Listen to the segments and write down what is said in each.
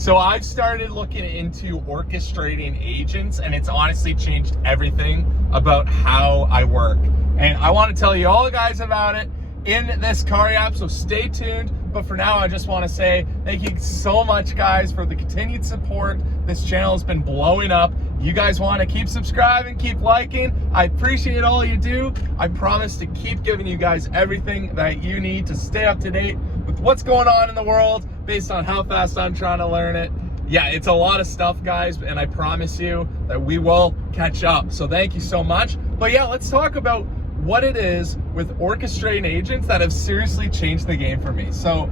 So I've started looking into orchestrating agents, and it's honestly changed everything about how I work. And I want to tell you all guys about it in this car app, so stay tuned. But for now, I just want to say thank you so much, guys, for the continued support. This channel has been blowing up. You guys want to keep subscribing, keep liking. I appreciate all you do. I promise to keep giving you guys everything that you need to stay up to date with what's going on in the world based on how fast I'm trying to learn it. Yeah, it's a lot of stuff, guys, and I promise you that we will catch up. So thank you so much. But yeah, let's talk about what it is with orchestrating agents that have seriously changed the game for me. So,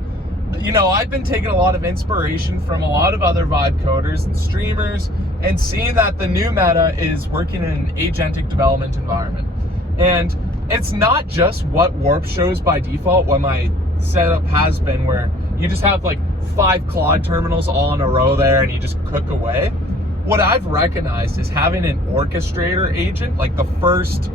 you know, I've been taking a lot of inspiration from a lot of other vibe coders and streamers and seeing that the new meta is working in an agentic development environment. And it's not just what Warp shows by default, what my setup has been, where you just have like 5 Claude terminals all in a row there and you just cook away. What I've recognized is having an orchestrator agent, like the first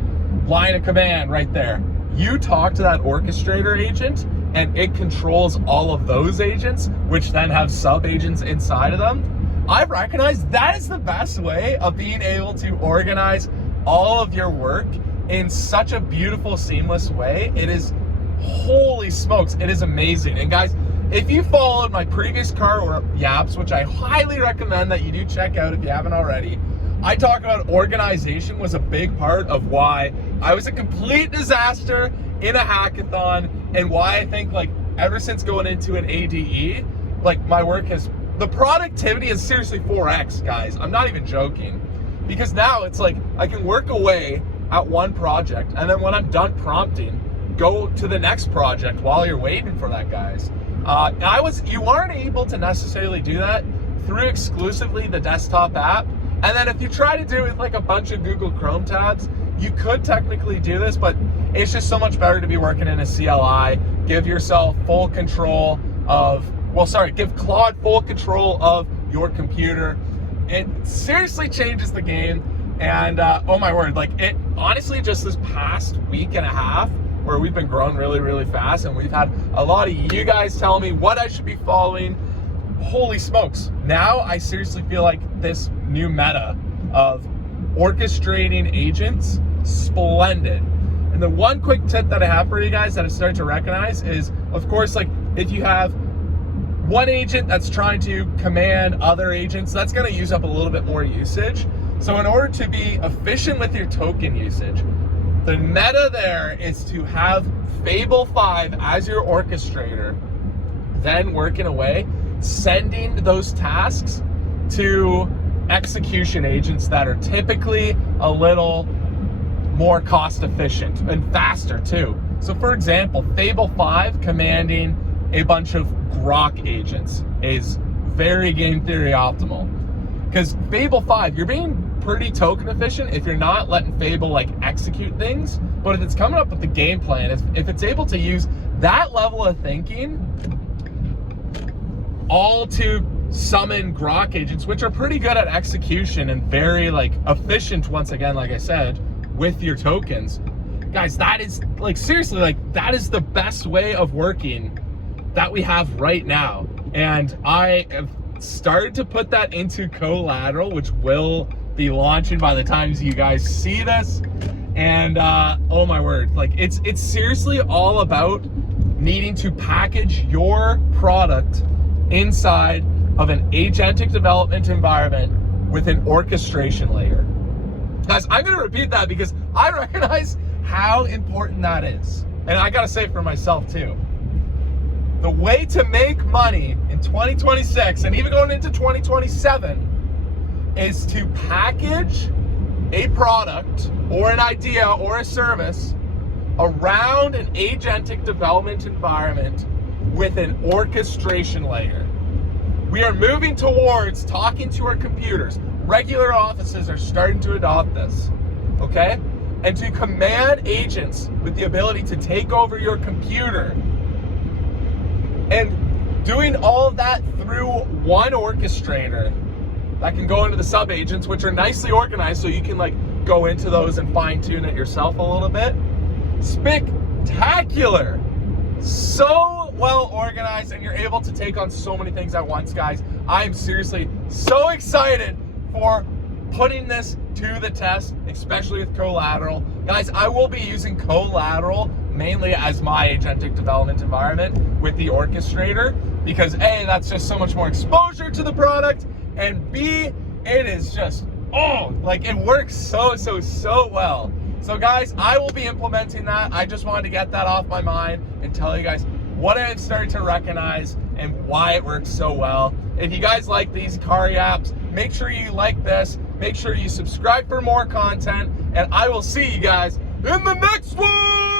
line of command right there. You talk to that orchestrator agent and it controls all of those agents, which then have sub agents inside of them. I've recognized that is the best way of being able to organize all of your work in such a beautiful, seamless way. It is, holy smokes, it is amazing. And guys, if you followed my previous car yaps, which I highly recommend that you do check out if you haven't already, I talk about organization was a big part of why I was a complete disaster in a hackathon, and why I think, like, ever since going into an ADE, like, my work has, the productivity is seriously 4x, guys. I'm not even joking. Because now it's like I can work away at one project, and then when I'm done prompting, go to the next project while you're waiting for that, guys. You aren't able to necessarily do that through exclusively the desktop app. And then if you try to do it with like a bunch of Google Chrome tabs, you could technically do this, but it's just so much better to be working in a CLI. Give yourself full control of, give Claude full control of your computer. It seriously changes the game. And oh my word, like, it honestly, just this past week and a half, where we've been growing really, really fast, and we've had a lot of you guys tell me what I should be following. Holy smokes. Now I seriously feel like this new meta of orchestrating agents, splendid. And the one quick tip that I have for you guys that I started to recognize is, of course, like, if you have one agent that's trying to command other agents, that's going to use up a little bit more usage. So in order to be efficient with your token usage, the meta there is to have Fable 5 as your orchestrator, then working away, sending those tasks to execution agents that are typically a little more cost efficient and faster too. So for example, Fable 5 commanding a bunch of Grok agents is very game theory optimal. Because Fable 5, you're being pretty token efficient if you're not letting Fable like execute things, but if it's coming up with the game plan, if it's able to use that level of thinking all to summon Grok agents, which are pretty good at execution and very like efficient, once again, like I said, with your tokens, guys, that is like, seriously, like, that is the best way of working that we have right now. And I have started to put that into CoLateral, which will be launching by the time you guys see this. And oh my word, like, it's seriously all about needing to package your product inside of an agentic development environment with an orchestration layer. Guys, I'm gonna repeat that because I recognize how important that is. And I gotta say it for myself too. The way to make money in 2026 and even going into 2027 is to package a product or an idea or a service around an agentic development environment with an orchestration layer. We are moving towards talking to our computers. Regular offices are starting to adopt this, okay? And to command agents with the ability to take over your computer, and doing all of that through one orchestrator that can go into the sub agents, which are nicely organized so you can like go into those and fine tune it yourself a little bit. Spectacular. So well organized and you're able to take on so many things at once, guys. I am seriously so excited for putting this to the test, especially with CoLateral. Guys, I will be using CoLateral mainly as my agentic development environment with the orchestrator because A, that's just so much more exposure to the product, and B, it is just, like it works so well. So guys, I will be implementing that. I just wanted to get that off my mind and tell you guys what I've started to recognize and why it works so well. If you guys like these Cari apps, make sure you like this, make sure you subscribe for more content, and I will see you guys in the next one!